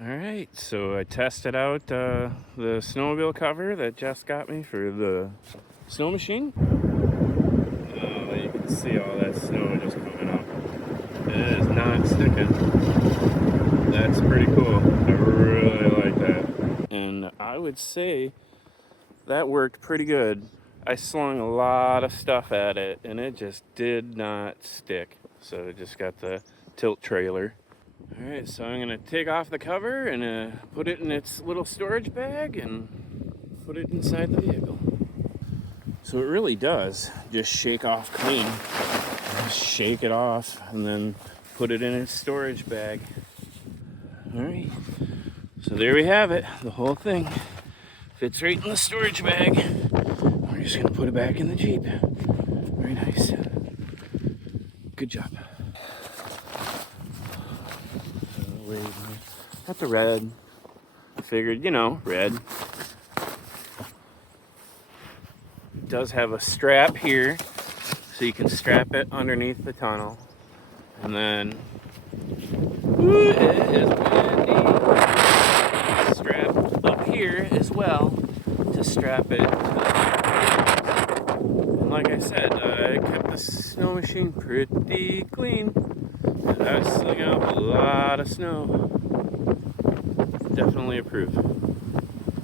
Alright, so I tested out the snowmobile cover that Jess got me for the snow machine. Oh, you can see all that snow just coming up. It is not sticking. That's pretty cool. I really like that. And I would say that worked pretty good. I slung a lot of stuff at it and it just did not stick. So I just got the tilt trailer. Alright, so I'm going to take off the cover and put it in its little storage bag and put it inside the vehicle. So it really does just shake off clean. Just shake it off and then put it in its storage bag. Alright, so there we have it. The whole thing fits right in the storage bag. We're just going to put it back in the Jeep. Very nice. Good job. Got the red. I figured, red. It does have a strap here, so you can strap it underneath the tunnel. And then, ooh, it is windy. Strap up here as well to strap it to the. And like I said, I kept the snow machine pretty clean. I was slinging up a lot of snow. Definitely approve.